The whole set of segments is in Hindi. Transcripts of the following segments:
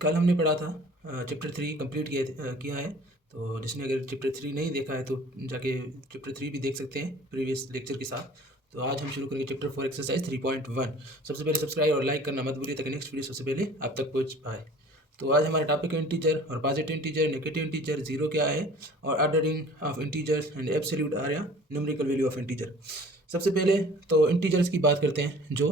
कल हमने पढ़ा था चैप्टर 3 कंप्लीट किया है। तो जिसने अगर चैप्टर 3 नहीं देखा है तो जाके चैप्टर 3 भी देख सकते हैं प्रीवियस लेक्चर के साथ। तो आज हम शुरू करेंगे चैप्टर 4 एक्सरसाइज 3.1। सबसे पहले सब्सक्राइब और लाइक करना मत भूलिए ताकि नेक्स्ट वीडियो सबसे पहले आप तक पहुँच पाए। तो आज हमारा टॉपिक है इंटीजर और positive integer, negative integer, zero क्या है और ordering of integers and absolute or या न्यूमेरिकल वैल्यू ऑफ इंटीजर। सबसे पहले तो इंटीजर्स की बात करते हैं। जो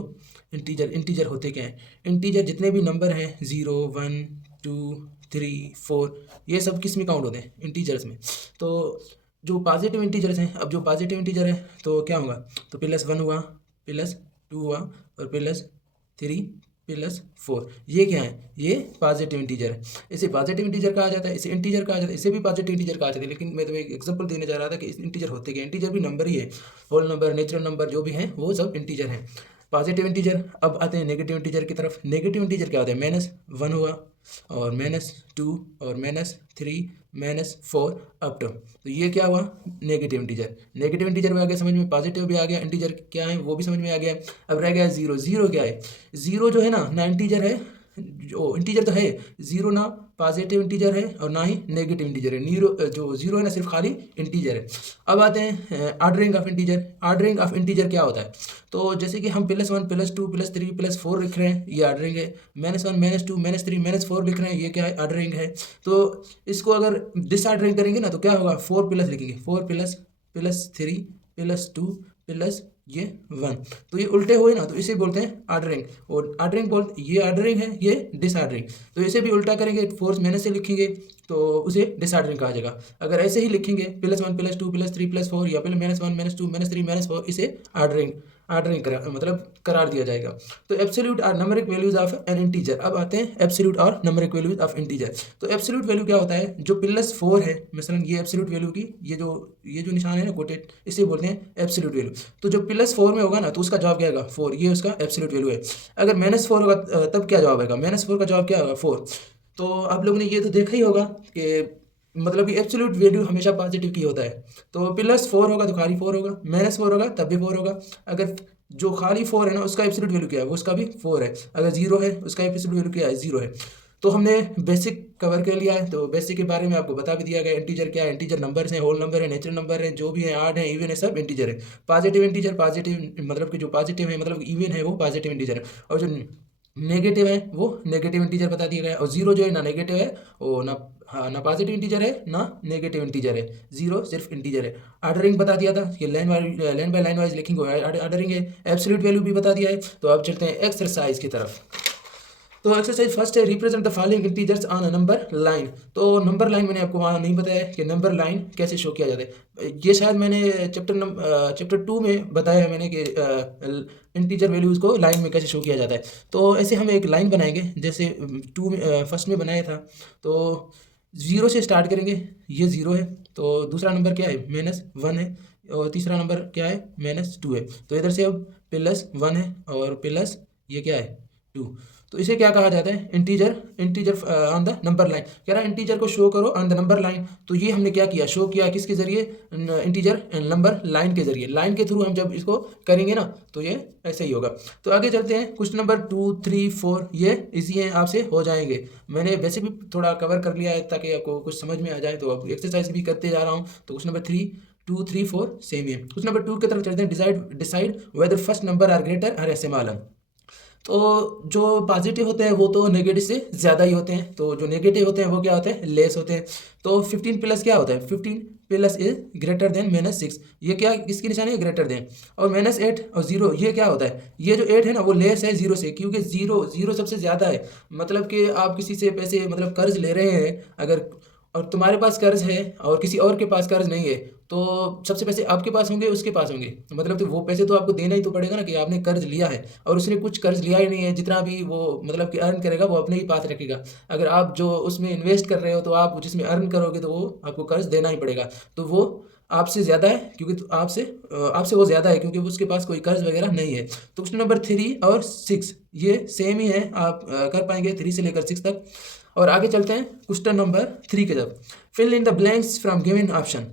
इंटीजर होते क्या हैं? इंटीजर जितने भी नंबर हैं 0, 1, 2, 3, 4 ये सब किस में काउंट होते हैं? इंटीजर्स में। तो जो पॉजिटिव इंटीजर्स हैं, अब जो पॉजिटिव इंटीजर है तो क्या होगा? तो +1 हुआ, +2 हुआ और +3 +4 ये क्या है? ये पॉजिटिव इंटीजर है। इसे पॉजिटिव इंटीजर कहा जाता है, इसे इंटीजर कहा जाता है, इसे भी पॉजिटिव इंटीजर कहा जाता है। लेकिन मैं तुम्हें एक एग्जांपल देने जा रहा था कि इस इंटीजर होते क्या? इंटीजर भी नंबर ही है, होल नंबर, नेचुरल नंबर जो भी हैं वो सब इंटीजर हैं, पॉजिटिव इंटीजर। अब आते हैं नेगेटिव इंटीजर की तरफ। नेगेटिव इंटीजर क्या होता है? -1 हुआ और -2 और -3 -4 अप तो ये क्या हुआ? Negative integer. नेगेटिव इंटीजर में आ गया समझ में, पॉजिटिव भी आ गया, इंटीजर क्या है वो भी समझ में आ गया। अब रह गया जीरो। जीरो क्या है? जीरो जो है ना इंटीजर है, जो इंटीजर तो है, जीरो ना पॉजिटिव इंटीजर है और ना ही नेगेटिव इंटीजर है। जो जीरो है ना सिर्फ खाली इंटीजर है। अब आते हैं ordering of integer. Ordering of integer क्या होता है? तो जैसे कि हम +1 +2 +3 +4 लिख रहे हैं, ये ऑर्डरिंग है। -1 -2 -3 -4 लिख रहे हैं, ये क्या है? ऑर्डरिंग है। तो इसको अगर डिसऑर्डरिंग करेंगे ना तो क्या होगा? 4 प्लस लिखेंगे, 4 +3 +2 प्लस ये 1, तो ये उल्टे हुए ना तो इसे बोलते हैं ऑर्डरिंग। और ऑर्डरिंग ये ऑर्डरिंग है, ये डिसऑर्डरिंग। तो इसे भी उल्टा करेंगे, फोर्स मैंने से लिखेंगे तो उसे डिसऑर्डरिंग कहा जाएगा। अगर ऐसे ही लिखेंगे +1 +2 +3 +4 या पहले -1 -2 -3 -4 इसे ऑर्डरिंग मतलब करार दिया जाएगा। तो एब्सोल्यूट और numeric values of N integer. अब आते हैं एब्सोल्यूट और न्यूमेरिक वैल्यूज ऑफ इंटीजर। तो एब्सोल्यूट वैल्यू क्या होता है? जो +4 है, मसलन ये एब्सोल्यूट वैल्यू की ये जो निशान है ना कोटेड, इसे बोलते हैं एब्सोल्यूट वैल्यू। तो जो +4 में होगा ना तो उसका जवाब क्या आएगा? 4, ये उसका एब्सोल्यूट वैल्यू है। अगर -4 होगा तब क्या जवाब आएगा? -4 का जवाब क्या होगा? 4। तो आप लोगों ने ये तो देखा ही होगा कि मतलब कि एब्सोल्यूट वैल्यू हमेशा पॉजिटिव की होता है। तो +4 होगा तो खाली 4 होगा, -4 होगा तब भी 4 होगा। अगर जो खाली 4 है ना उसका एब्सोल्यूट वैल्यू क्या है? वो उसका भी 4 है। अगर 0 है उसका एब्सोल्यूट वैल्यू क्या है? 0 है। तो हमने बेसिक कवर कर लिया है। तो बेसिक के बारे में आपको बता भी दिया गया। इंटीजर क्या है? इंटीजर नंबर्स हैं, होल नंबर है, नेचुरल नंबर है, जो भी है, आड है, इवन है, सब इंटीजर है। पॉजिटिव इंटीजर, पॉजिटिव मतलब कि जो पॉजिटिव है मतलब इवन है वो पॉजिटिव इंटीजर है, और जो नेगेटिव है वो नेगेटिव इंटीजर बता दिया गया। और जीरो जो है ना नेगेटिव है, वो ना, हाँ, ना पॉजिटिव इंटीजर है ना नेगेटिव इंटीजर है, जीरो सिर्फ इंटीजर है। ऑर्डरिंग बता दिया था कि लाइन बाय लाइन वाइज लिखेंगे, ऑर्डरिंग है। एब्सोल्यूट वैल्यू भी बता दिया है। तो अब चलते हैं एक्सरसाइज की तरफ। तो एक्सरसाइज फर्स्ट है, represent the following integers on a number line. तो नंबर लाइन मैंने आपको वहाँ नहीं बताया कि नंबर लाइन कैसे शो किया जाता है। ये शायद मैंने चैप्टर 2 में बताया है मैंने कि इंटीजर वैल्यूज़ को लाइन में कैसे शो किया जाता है। तो ऐसे हम एक लाइन बनाएंगे जैसे फर्स्ट में बनाया था। तो 0 से स्टार्ट करेंगे, ये 0 है। तो दूसरा नंबर क्या है? -1 है। और तीसरा नंबर क्या है? -2 है। तो इधर से अब +1 है और प्लस ये क्या है? 2। तो इसे क्या कहा जाता है? Integer on the number line. कह रहा है इंटीजर को शो करो ऑन द नंबर लाइन। तो ये हमने क्या किया? शो किया किसके जरिए? इंटीजर नंबर लाइन के जरिए। लाइन के थ्रू हम जब इसको करेंगे ना तो ये ऐसे ही होगा। तो आगे चलते हैं। क्वेश्चन नंबर 2, 3, 4 ये इजी हैं, आपसे हो जाएंगे। मैंने वैसे भी थोड़ा कवर कर लिया है ताकि आपको कुछ समझ में आ जाए। तो अब एक्सरसाइज भी करते जा रहा हूँ। तो क्वेश्चन नंबर 3, 2, 3, 4 सेम ही है। क्वेश्चन नंबर 2 की तरफ चलते हैं। Decide whether first number are greater और स्मॉलर। तो जो पॉजिटिव होते हैं वो तो नेगेटिव से ज़्यादा ही होते हैं। तो जो नेगेटिव होते हैं वो क्या होते हैं? लेस होते हैं। तो 15 प्लस क्या होता है? 15 प्लस इज ग्रेटर देन -6। ये क्या किसकी निशानी है? Greater than. और -8 और 0 ये क्या होता है? ये जो 8 है ना वो लेस है 0 से, क्योंकि 0 सबसे ज़्यादा है। मतलब कि आप किसी से पैसे मतलब कर्ज ले रहे हैं अगर, और तुम्हारे पास कर्ज है और किसी और के पास कर्ज नहीं है, तो सबसे पैसे आपके पास होंगे उसके पास होंगे। मतलब तो वो पैसे तो आपको देना ही तो पड़ेगा ना कि आपने कर्ज लिया है, और उसने कुछ कर्ज लिया ही नहीं है। जितना भी वो मतलब कि अर्न करेगा वो अपने ही पास रखेगा। अगर आप जो उसमें इन्वेस्ट कर रहे हो तो आप जिसमें अर्न करोगे तो वो आपको कर्ज देना ही पड़ेगा। तो वो आपसे ज़्यादा है क्योंकि तो आपसे वो ज़्यादा है क्योंकि उसके पास कोई कर्ज वगैरह नहीं है। तो क्वेश्चन नंबर 3 और 6 ये सेम ही है, आप कर पाएंगे 3 से लेकर 6 तक। और आगे चलते हैं क्वेश्चन नंबर 3 की तरफ। Fill in the blanks from given option.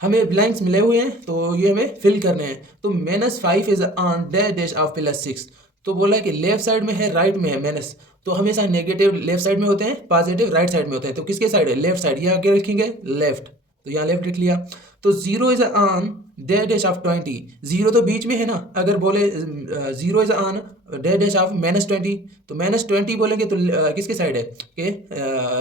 हमें ब्लैंक्स मिले हुए हैं तो ये हमें फिल करने हैं। तो -5 is on dash dash of +6। तो बोला है कि लेफ्ट साइड में है, राइट में है माइनस। तो हमेशा नेगेटिव लेफ्ट साइड में होते हैं, पॉजिटिव राइट साइड में होते हैं। तो किसके साइड है? Left side. ये आगे लिखेंगे लेफ्ट, तो यहाँ लेफ्ट लिख लिया। तो 0 is on day dash of 20, 0 तो बीच में है ना। अगर बोले 0 is on day dash of -20, तो -20 बोलेंगे तो किसके साइड है? के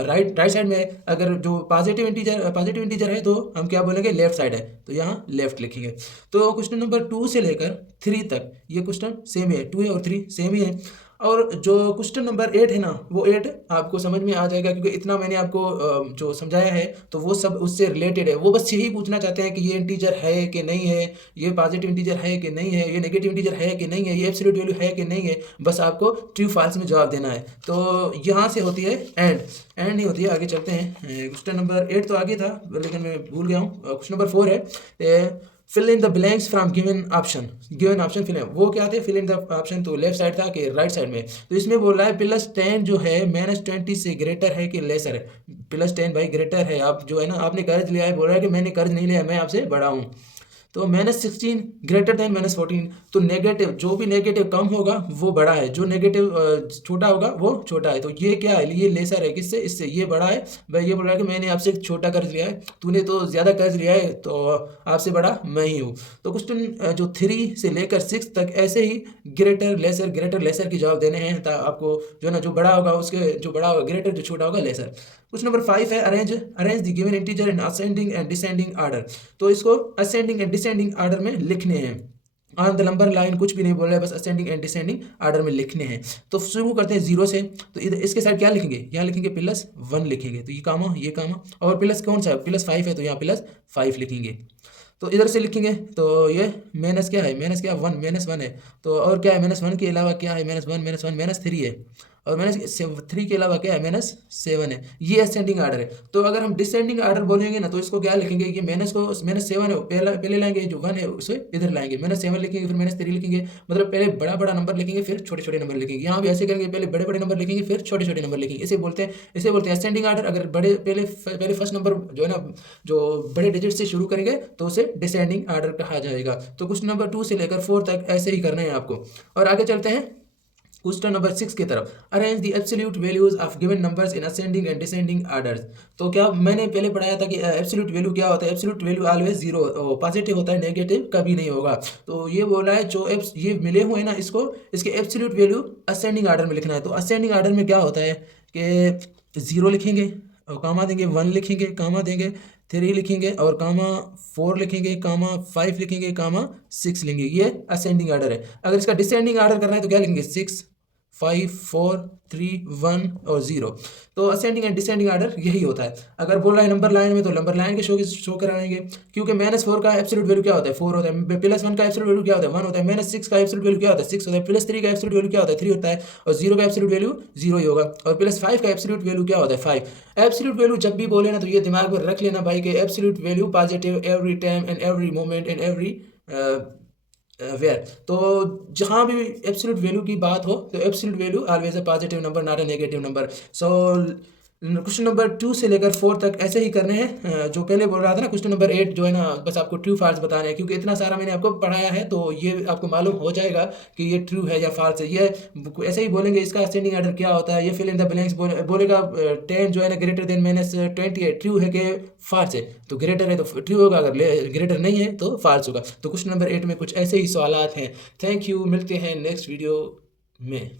राइट साइड में है। अगर जो पॉजिटिव इंटीजर है तो हम क्या बोलेंगे? लेफ्ट साइड है, तो यहाँ लेफ्ट लिखेंगे। तो क्वेश्चन नंबर 2 से लेकर 3 तक ये क्वेश्चन सेम है, 2 और 3 सेम ही है। और जो क्वेश्चन नंबर 8 है ना, वो 8 आपको समझ में आ जाएगा, क्योंकि इतना मैंने आपको जो समझाया है तो वो सब उससे रिलेटेड है। वो बस यही पूछना चाहते हैं कि ये इंटीजर है कि नहीं है, ये पॉजिटिव इंटीजर है कि नहीं है, ये नेगेटिव इंटीजर है कि नहीं है, ये एब्सोल्यूट वैल्यू है कि नहीं है। बस आपको ट्रू फॉल्स में जवाब देना है। तो यहाँ से होती है एंड नहीं होती है। आगे चलते हैं। क्वेश्चन नंबर 8 तो आगे था, लेकिन मैं भूल गया हूँ। क्वेश्चन नंबर 4 है fill in the blanks from given option fill in. वो क्या थे? फिल इन द ऑप्शन, तो लेफ्ट साइड था कि राइट साइड में? तो इसमें बोल रहा है +10 जो है -20 से ग्रेटर है कि लेसर है? +10 भाई ग्रेटर है। आप जो है ना, आपने कर्ज लिया है, बोल रहा है कि मैंने कर्ज नहीं लिया, मैं आपसे बड़ा हूँ। तो -16 ग्रेटर देन -14, तो नेगेटिव, जो भी नेगेटिव कम होगा वो बड़ा है, जो नेगेटिव छोटा होगा वो छोटा है। तो ये क्या है? ये लेसर है किससे? इससे। ये बड़ा है भाई। ये बोल रहा है कि मैंने आपसे छोटा कर्ज लिया है, तूने तो ज़्यादा कर्ज लिया है, तो आपसे बड़ा मैं ही हूँ। तो क्वेश्चन जो 3 से लेकर 6 तक ऐसे ही ग्रेटर लेसर की जवाब देने हैं। आपको जो है ना, जो बड़ा होगा उसके, जो बड़ा होगा ग्रेटर, जो छोटा होगा लेसर। क्वेश्चन नंबर 5 है arrange the given integer in ascending and descending order. तो इसको असेंडिंग एंड डिसेंडिंग ऑर्डर में लिखने हैं। ऑन द नंबर लाइन कुछ भी नहीं बोल रहा है, बस असेंडिंग एंड डिसेंडिंग ऑर्डर में लिखने हैं। तो शुरू करते हैं 0 से। तो इधर इसके साथ क्या लिखेंगे? यहाँ लिखेंगे +1 लिखेंगे, तो ये कामा और प्लस कौन सा है? +5 है, तो यहाँ +5 लिखेंगे। तो इधर से लिखेंगे तो ये माइनस क्या है? -1 है। तो और क्या है? -1 के अलावा क्या है? -3 है। और -3 के अलावा क्या है? -7 है। ये असेंडिंग ऑर्डर है। तो अगर हम डिसेंडिंग ऑर्डर बोलेंगे ना, तो इसको क्या लिखेंगे? ये -7 है, पहले लाएंगे, जो 1 है उसे इधर लाएंगे, -7 लिखेंगे, फिर -3 लिखेंगे। मतलब पहले बड़ा बड़ा नंबर लिखेंगे, फिर छोटे छोटे नंबर लिखेंगे। यहाँ भी ऐसे करेंगे, पहले बड़े बड़े नंबर लिखेंगे, फिर छोटे छोटे नंबर लिखेंगे। इसे बोलते हैं असेंडिंग ऑर्डर। अगर बड़े पहले फर्स्ट नंबर जो है ना, जो बड़े डिजिट से शुरू करेंगे तो उसे डिसेंडिंग ऑर्डर कहा जाएगा। तो क्वेश्चन नंबर 2 से लेकर 4 तक ऐसे ही करना है आपको। और आगे चलते हैं क्वेश्चन नंबर 6 की तरफ। Arrange the absolute values of given numbers in ascending and descending orders. तो क्या मैंने पहले पढ़ाया था कि एब्सोल्यूट वैल्यू क्या होता है? एब्सोल्यूट वैल्यू ऑलवेज 0 पॉजिटिव होता है, नेगेटिव कभी नहीं होगा। तो ये बोल रहा है जो ये मिले हुए हैं ना, इसके एब्सोल्यूट वैल्यू असेंडिंग ऑर्डर में लिखना है। तो असेंडिंग ऑर्डर में क्या होता है कि 0 लिखेंगे और कामा देंगे, 1 लिखेंगे, कामा देंगे, 3 लिखेंगे और कामा 4 लिखेंगे, कामा 5 लिखेंगे, कामा 6 लिखेंगे। ये असेंडिंग ऑर्डर है। अगर इसका डिसेंडिंग ऑर्डर करना है तो क्या लिखेंगे? 6 5 4 3 1 और 0। तो असेंडिंग एंड डिसेंडिंग ऑर्डर यही होता है। अगर बोल रहा है नंबर लाइन में, तो नंबर लाइन के शो कराएंगे, क्योंकि -4 का एब्सोल्यूट वैल्यू क्या होता है? 4 होता है। +1 का एब्सोल्यूट वैल्यू क्या होता है? 1 होता है। -6 का एब्सोल्यूट वैल्यू क्या होता है? 6 होता है। +3 का एब्सोल्यूट वैल्यू क्या होता है? 3 होता है। और 0 का एब्सोल्यूट वैल्यू 0 ही होगा। और +5 का एब्सोल्यूट वैल्यू क्या होता है? 5। एब्सोल्यूट वैल्यू जब भी बोले ना, तो ये दिमाग में रख लेना भाई कि absolute value positive every time and every moment and everywhere. तो जहाँ भी एब्सोल्यूट वैल्यू की बात हो, तो absolute value always a positive number, not a negative number. So question number 2 से लेकर 4 तक ऐसे ही करने हैं। जो पहले बोल रहा था ना, क्वेश्चन नंबर 8 जो है ना, बस आपको ट्रू फॉल्स बताने हैं, क्योंकि इतना सारा मैंने आपको पढ़ाया है तो ये आपको मालूम हो जाएगा कि ये ट्रू है या फॉल्स है। ये ऐसे ही बोलेंगे इसका असेंडिंग ऑर्डर क्या होता है। ये फिल इन द ब्लैंक्स बोलेगा 10 जो है ना ग्रेटर देन -20 है, ट्रू है कि फॉल्स है? तो ग्रेटर है तो ट्रू होगा, अगर ग्रेटर नहीं है तो फॉल्स होगा। तो क्वेश्चन नंबर 8 में कुछ ऐसे ही सवाल हैं। थैंक यू, मिलते हैं नेक्स्ट वीडियो में।